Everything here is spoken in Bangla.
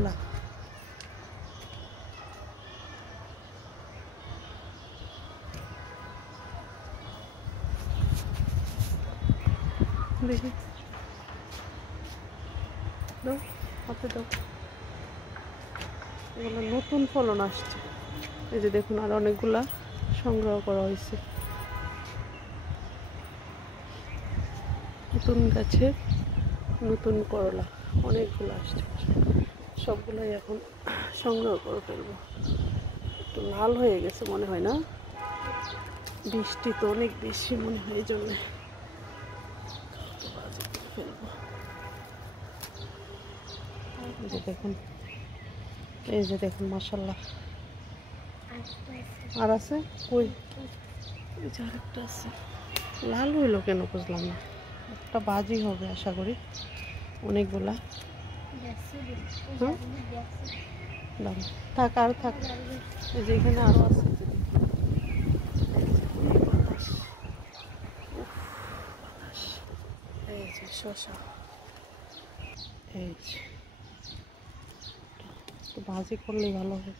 করলা। দেখি দাও, হাতে দাও। এগুলো নতুন ফলন আসছে। এই যে দেখুন, আর অনেকগুলা সংগ্রহ করা হয়েছে। নতুন গাছে নতুন করলা অনেকগুলো আসছে, সবগুলোই এখন সংগ্রহ করে ফেলবো। একটু লাল হয়ে গেছে মনে হয়, না? বৃষ্টি তো অনেক বেশি মনে হয়, এই জন্যে বাজে করে ফেলবো। এই যে দেখুন, এই যে দেখুন, মাশাআল্লাহ। আর আছে কই? এই যে আরেকটা আছে। লাল হইলো কেন বুঝলাম না। একটা বাজি হবে আশা করি, অনেকগুলা। দাঁড়া, থাক আর থাক। এই যে এখানে আরো আছে। বাতাস, বাতাস। এই যে শসা, এই যে একটু ভাজি করলেই ভালো হবে।